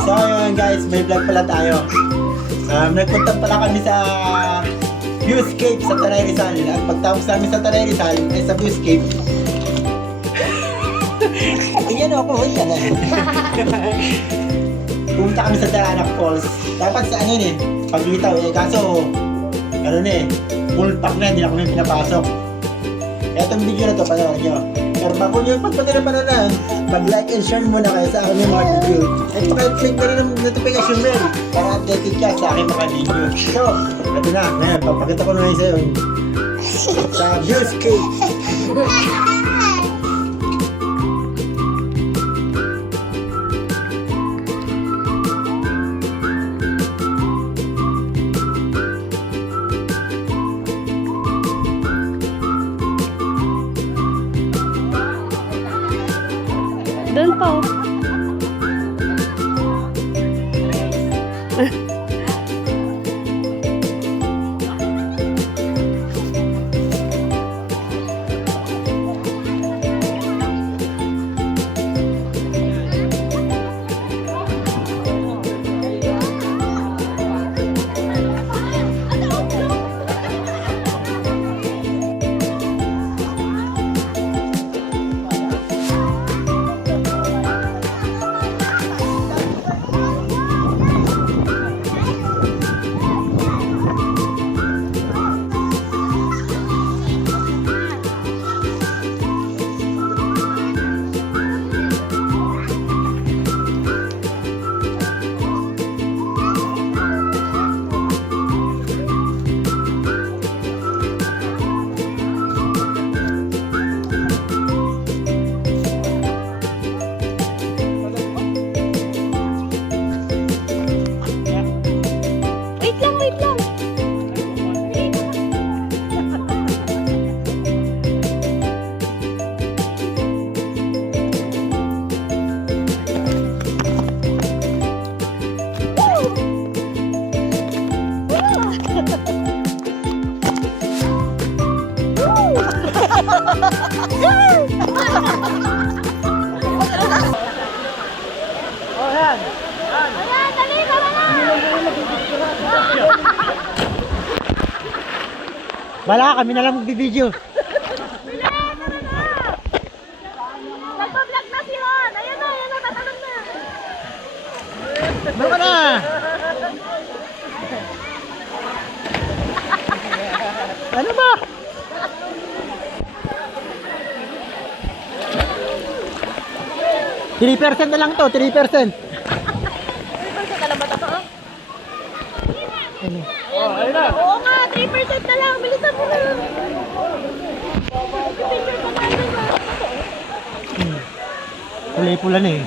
So yun guys, may vlog pala tayo. Nagpunta pala kami sa Viewscape sa Tanay Rizal. At pagtapos namin sa Tanay Rizal, ay sa Viewscape. Ayan ako, yan na. Pumunta kami sa Daranac Falls. Dapat sa ano yun paglitaw kaso, ano full pack na, hindi na kami pinapasok. Etong video na to, panoorin nyo. Pero bago nyo pagpagin na panonood, mag-like and share muna kayo sa aking mga video. At paka-click na rin ang notification bell para updated ka sa aking mga video. So, ito na. Ngayon, papakita ko na ngayon sa'yo. Sa Viewscape. Doon pa oh. Wait lang. Ayan, dali, tara na! Wala, kami na lang magbibideo. Nagpa-vlog na si Hon! Ayan na, tatalon na! Baka na! Ano ba? $3% na lang to, 3%. 3% na lang ba ito? Ano? Oo nga, 3% na lang. Bilisan mo na. Picture pa tayo na. Pula-pula na eh.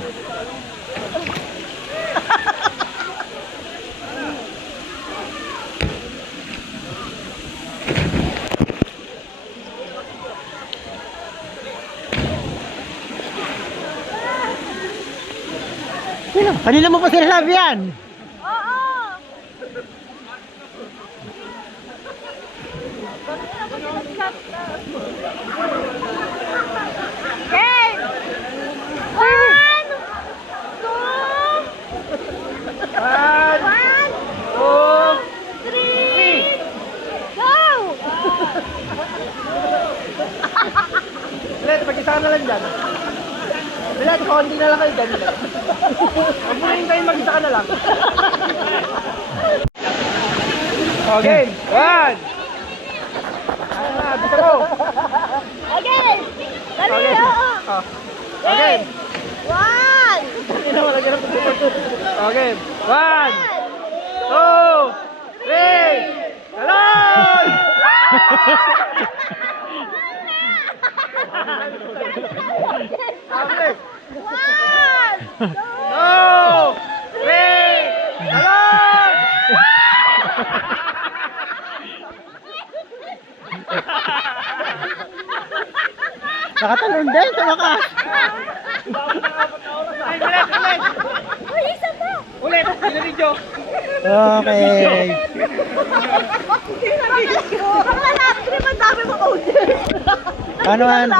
Kanina mo pa sinasabi yan? Oo! Game! 1, 2, 3, go! Bilet, pag-isa na lang dyan. Bilet, konti na lang kayo dyan. Huwag mo rin kayo mag-isa ka na lang. Okay, 1! Ano na, bisa mo! Okay! Dali, Okay. oo! Okay. 1, Okay, 1, 2, 3, talon! Okay. 1, 2, 3, talon! Nakatalon din sa wakas. Uy, isa pa! Ulit, video. Okay. Ang lalaki naman dami mo order. Paano yan?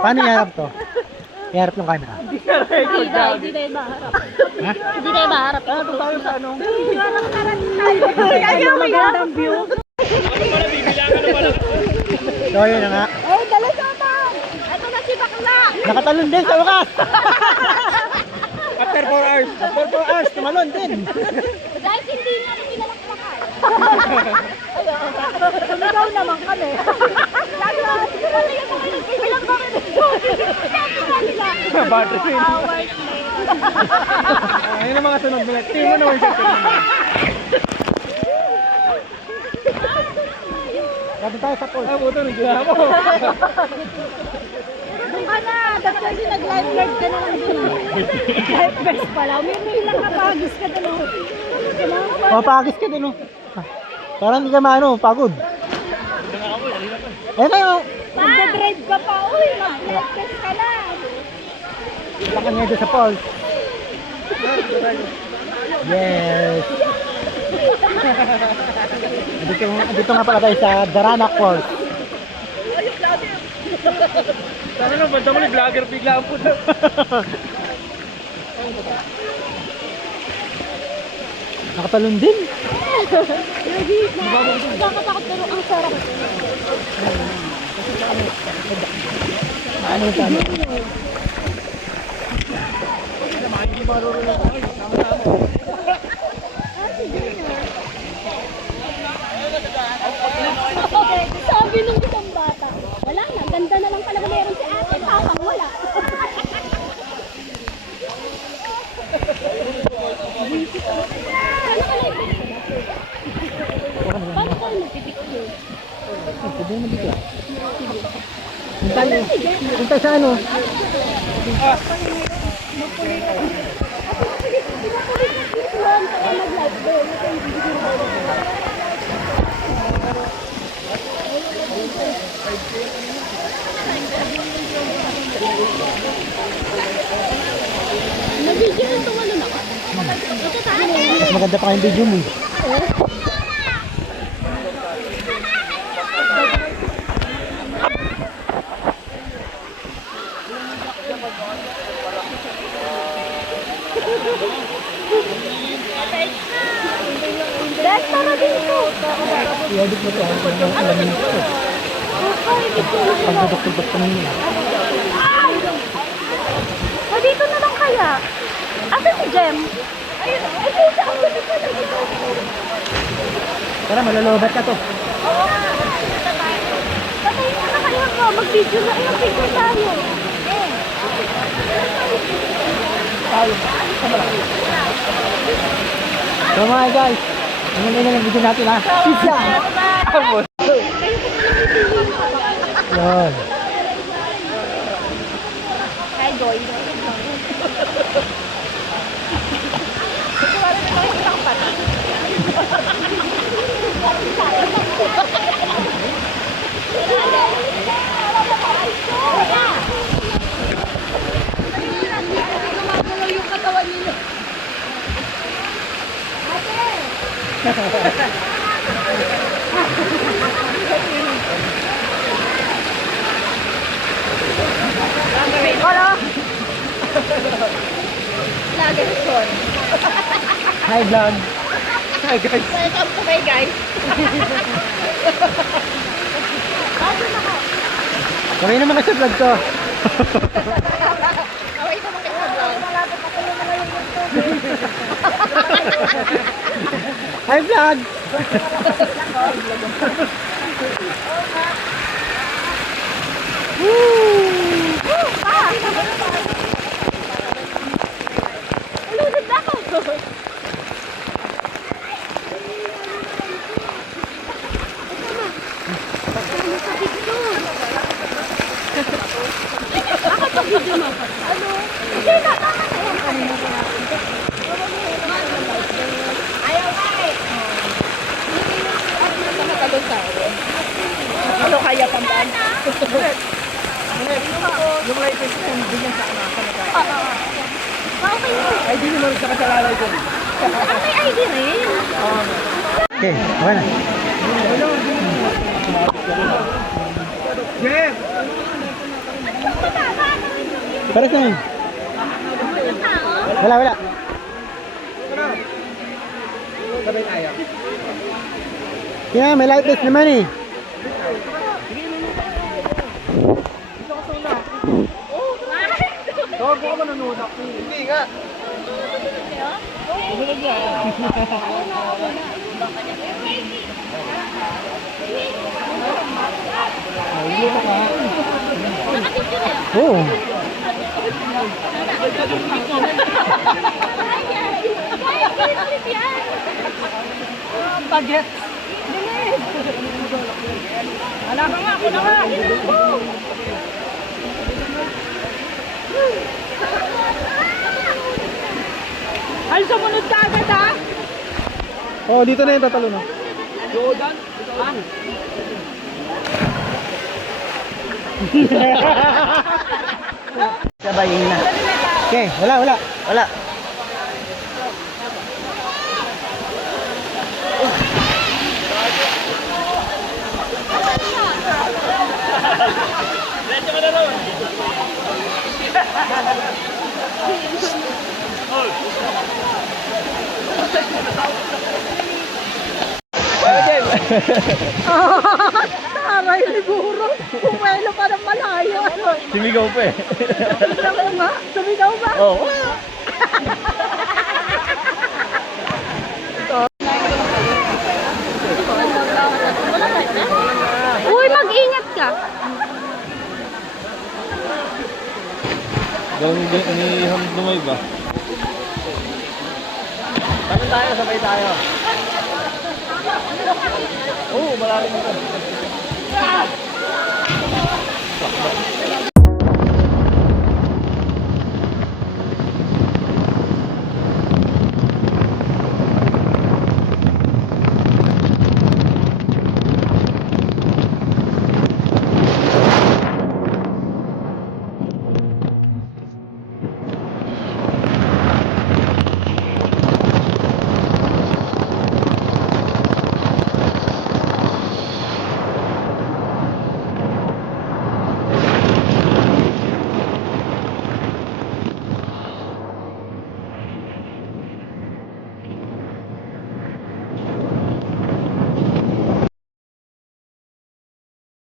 Paano yan to? Iharap yung camera. Hindi tayo maharap. Ha? Hindi tayo maharap. Ano tayo sa ano? Kaya magandang view. So, yun na nga. Eh, dala sa utang. Ito na si Bakla. Nakatalon din sa wakas. After 4 hours. After 4 hours, tumalon din. Dahil hindi nga rin pinalakpakan. Sumigaw naman kami. Lagi na, siguro na yung mga nagbibilang bakit ito. Bad trip. Hours Ayun ang mga sunod nila. Tingin mo naman siya. Dati tayo sa pool. Ah, buto, nagkira mo. Doon ka na. Dapat kasi nag-lifeguard ka na lang dun. Lifeguard pala. May lang kapagis ka dun. O, pagis ka din, oh. Parang hindi ka maano, pagod. Eh, kayo. Magdadrive ka pa. Uy, mag-lifeguard ka na. Lakan nga doon sa pool. Yes. Dito nga pala tayo sa Daranac Falls. Sana nung banda mo ni vlogger bigla ang puto. Nakatalon din. Nakakatakot pero ang sarap. Ano yung ano? Sabi nung isang bata, wala na, ganda na lang pala meron si ate, papang wala. Paano tayo magpipicture? Pwede mo dito. Punta sa ano? Nag-video ito ano na ka? Ito tayo. Mas maganda pa kayong video mo. Dahil tara dito. I-edit mo ito. Pagdudok-dudok pa ninyo. O dito na lang kaya. Asa si Jem? Ayun, ay dito ako dito. Tara, malolobat ka to. Oo nga. Patayin mo na kayo ko. Mag-video na. Ayun, picture tayo. So mga guys, ano na yung video natin ha? Peace out! Yun. Hi, Joy. Gumagalaw yung katawan nila. Hola! Lagerson. Hi vlog! Hi guys. Welcome to my guys. Kami naman kasi vlog to. Away naman kayo sa vlog. Malapit ako yung mga yung Hi vlog! Ulunod na ako. Bakit pag video mo? Ano? Hindi na, tama na yan. Ayaw ka eh. Matagal tayo. Ano kaya pandaan? Yung license ko, hindi yan sa anak. Okay yun. Ay, di naman sa kasalalay ko. Ang may ID rin. Okay, okay na. Jeff! Pares na yun. Wala. Sabay tayo. Kaya may light vest naman eh. Tawag ko ka manonood ako. Hindi nga. Sumunod nga. Nahilo ka. Oo. Baget. Wala ka nga, ako na nga. Ay, sumunod ka agad ha? Oh, dito na yung tatalo no. Jordan? Sabayin na. Okay, wala. Taray, siguro. Pumelo pa ng malayo. Simigaw pa eh. Sumigaw nga? Sumigaw ba? Oo. Uy, mag-ingat ka. Gawin iniham lumay ba? Tanong tayo, sabay tayo. Oo, malalim ito.